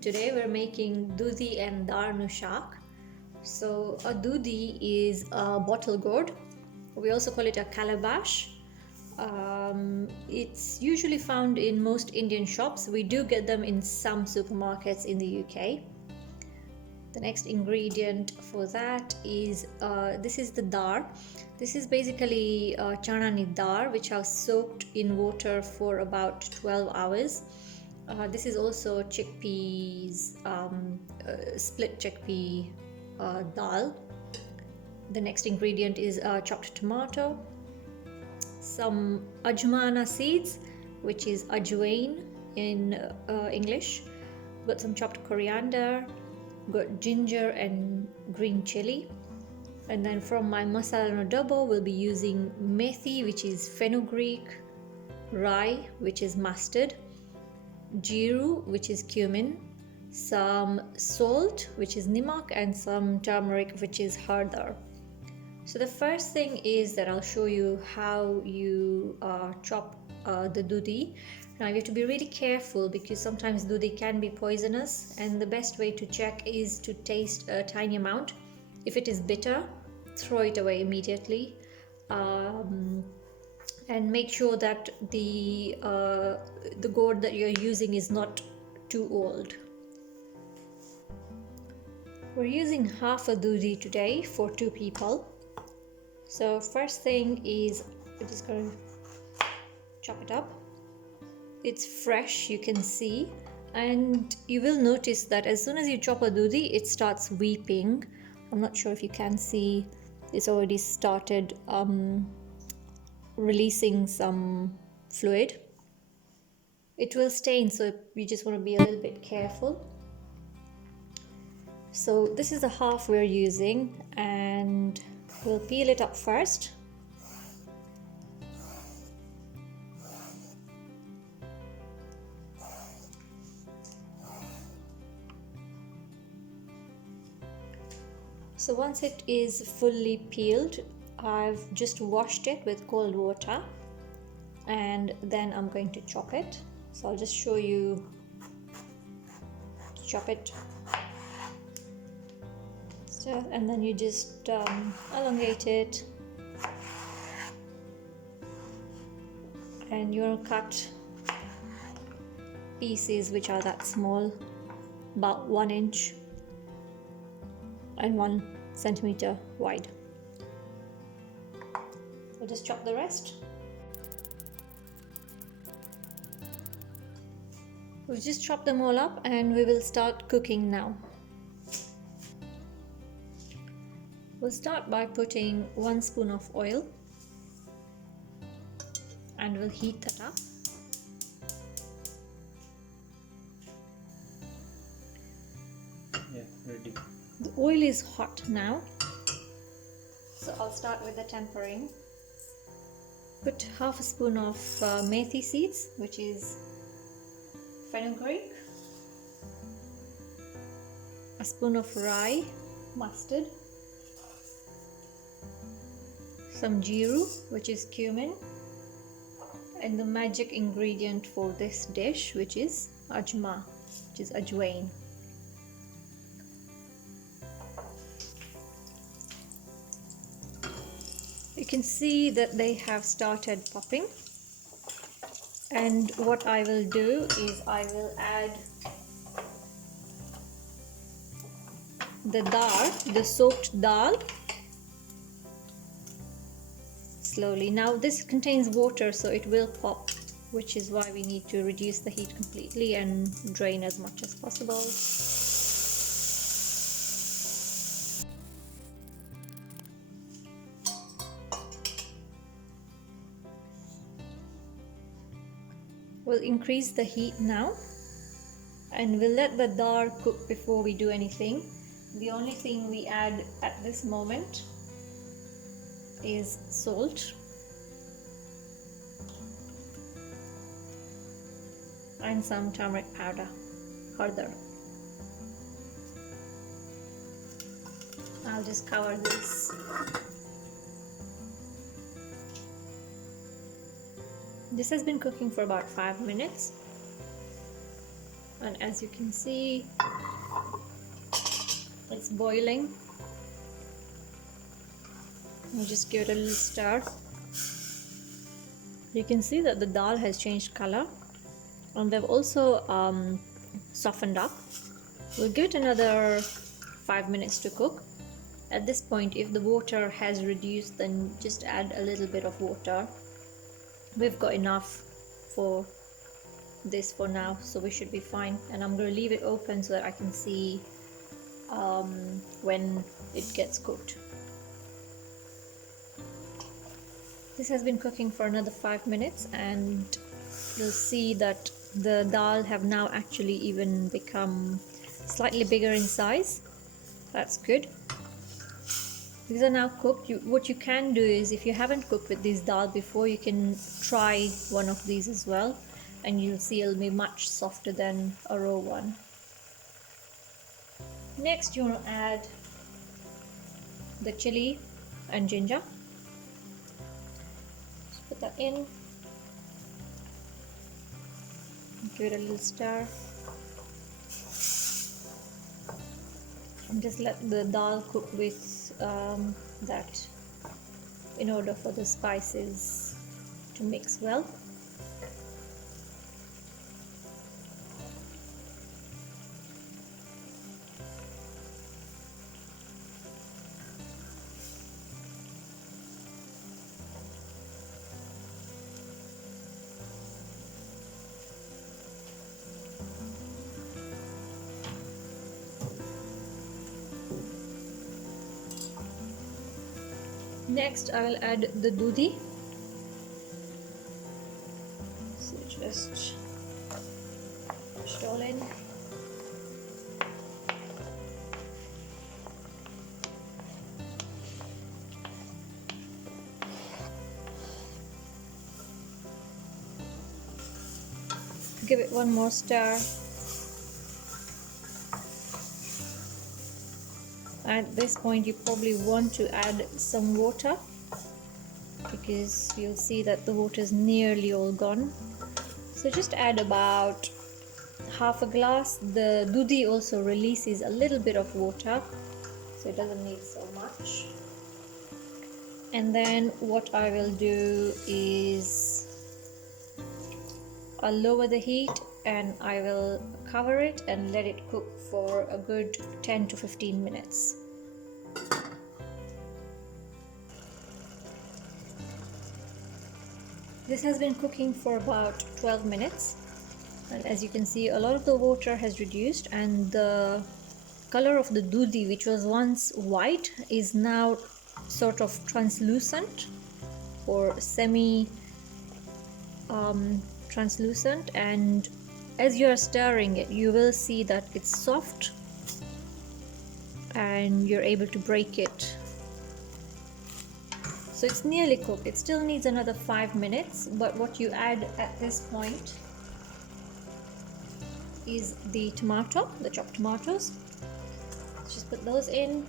Today we're making Dudhi and Darnu Shaak. So a Dudhi is a bottle gourd. We also call it a calabash. It's usually found in most Indian shops. We do get them in some supermarkets in the UK. The next ingredient for that is this is the dar. This is basically chana ni dar, which I've soaked in water for about 12 hours. This is also chickpeas, split chickpea dal. The next ingredient is chopped tomato, some ajwain seeds, which is ajwain in English, got some chopped coriander, got ginger and green chilli. And then from my masala no double, we'll be using methi, which is fenugreek, rai, which is mustard, jiru, which is cumin, some salt, which is nimak, and some turmeric, which is hardar. So the first thing is that I'll show you how you chop the dudhi. Now you have to be really careful because sometimes dudhi can be poisonous, and the best way to check is to taste a tiny amount. If it is bitter, throw it away immediately. And make sure that the gourd that you're using is not too old. We're using half a dudhi today for 2 people. So first thing is we're just going to chop it up. It's fresh, you can see, and you will notice that as soon as you chop a dudhi, it starts weeping. I'm not sure if you can see, it's already started releasing some fluid. It will stain, so you just want to be a little bit careful. So this is the half we're using, and we'll peel it up first. So once it is fully peeled, I've just washed it with cold water, and then I'm going to chop it. So I'll just show you to chop it. So, and then you just elongate it, and you'll cut pieces which are that small, about 1 inch and 1 centimeter wide. We'll just chop the rest. We've just chopped them all up, and we will start cooking now. We'll start by putting 1 spoon of oil, and we'll heat that up. Yeah, ready. The oil is hot now, so I'll start with the tempering. Put half a spoon of methi seeds, which is fenugreek, a spoon of rai, mustard, some jiru, which is cumin, and the magic ingredient for this dish, which is ajwain. You can see that they have started popping, and what I will do is I will add the dal, the soaked dal, slowly. Now this contains water, so it will pop, which is why we need to reduce the heat completely and drain as much as possible. We'll increase the heat now, and we'll let the dal cook before we do anything. The only thing we add at this moment is salt and some turmeric powder, hardar. I'll just cover this. This has been cooking for about 5 minutes. And as you can see, it's boiling. I'll just give it a little stir. You can see that the dal has changed color, and they've also softened up. We'll give it another 5 minutes to cook. At this point, if the water has reduced, then just add a little bit of water. We've got enough for this for now, so we should be fine. And I'm going to leave it open so that I can see when it gets cooked. This has been cooking for another 5 minutes, and you'll see that the dal have now actually even become slightly bigger in size. That's good. These are now cooked. What you can do is, if you haven't cooked with these dal before, you can try one of these as well, and you'll see it'll be much softer than a raw one. Next, you want to add the chili and ginger. Just put that in. Give it a little stir. And just let the dal cook with that in order for the spices to mix well. Next, I will add the Dudhi. So just push it all in. Give it one more stir. At this point, you probably want to add some water, because you'll see that the water is nearly all gone. So just add about half a glass. The Dudhi also releases a little bit of water, so it doesn't need so much. And then what I will do is I'll lower the heat and I will cover it and let it cook for a good 10 to 15 minutes. This has been cooking for about 12 minutes, and as you can see, a lot of the water has reduced, and the color of the Dudhi, which was once white, is now sort of translucent or semi translucent, and as you are stirring it, you will see that it's soft and you're able to break it. So it's nearly cooked. It still needs another 5 minutes, but what you add at this point is the tomato, the chopped tomatoes. Let's just put those in.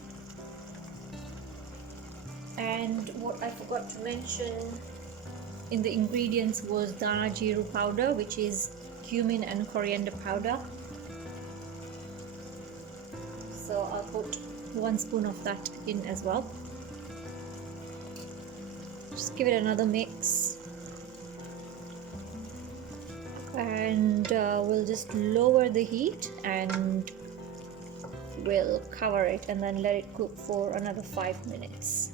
And what I forgot to mention in the ingredients was dana jeeru powder, which is cumin and coriander powder. So I'll put 1 spoon of that in as well. Just give it another mix, and we'll just lower the heat and we'll cover it and then let it cook for another 5 minutes.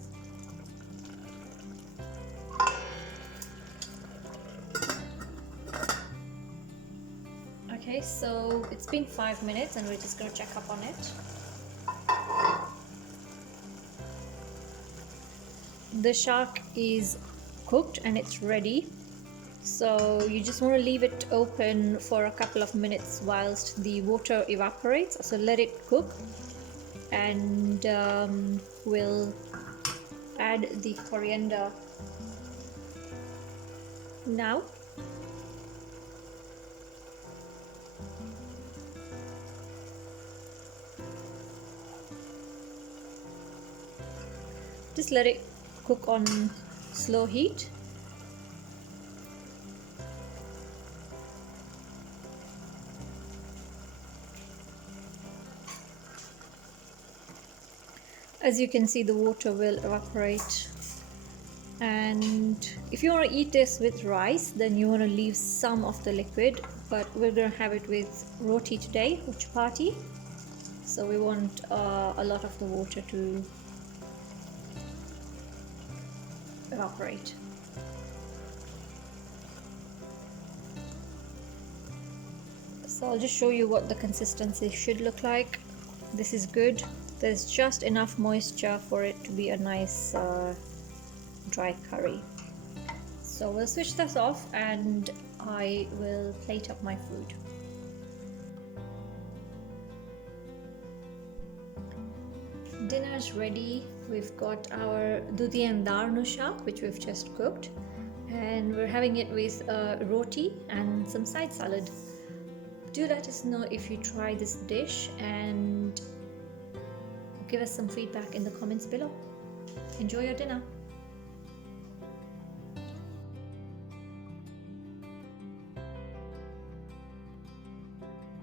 Okay, so it's been 5 minutes and we're just going to check up on it. The shaak is cooked and it's ready, so you just want to leave it open for a couple of minutes whilst the water evaporates. So let it cook, and we'll add the coriander now. Just let it cook on slow heat. As you can see, the water will evaporate. And if you want to eat this with rice, then you want to leave some of the liquid, but we're going to have it with roti today, or chapati, so we want a lot of the water to evaporate. So I'll just show you what the consistency should look like. This is good. There's just enough moisture for it to be a nice dry curry. So we'll switch this off and I will plate up my food. Dinner's ready. We've got our Dudhi and Darno Shaak, which we've just cooked, and we're having it with roti and some side salad. Do let us know if you try this dish and give us some feedback in the comments below. Enjoy your dinner.